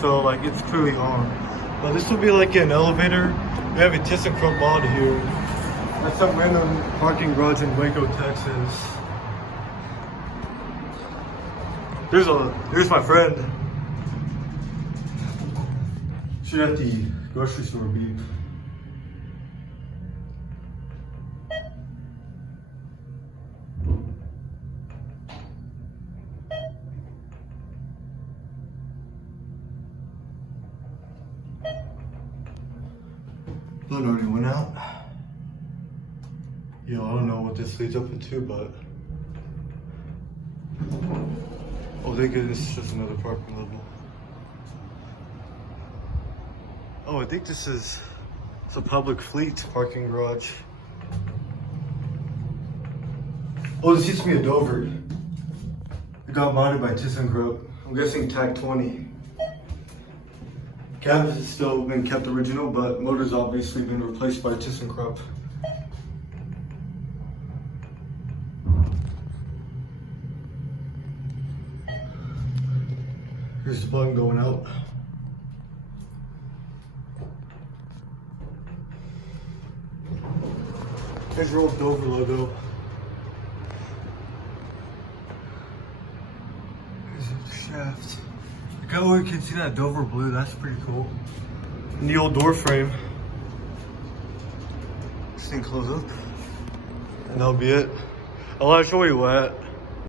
So like it's clearly on. But this will be like an elevator. We have a ThyssenKrupp mod here. That's some random parking garage in Waco, Texas. Here's my friend. She's at the grocery store beep. Blood already went out. Yo, I don't know what this leads up into, but oh, thank goodness, it's just another parking level. Oh, I think it's a public fleet parking garage. Oh, this used to be a Dover. It got modded by ThyssenKrupp. I'm guessing TAC 20. Cab has still been kept original, but motor's obviously been replaced by ThyssenKrupp. Here's the plug going out. Here's your old Dover logo. Here's the shaft. Oh, you can see that Dover blue, that's pretty cool. And the old door frame. This thing close up. And that'll be it. I'll show you what.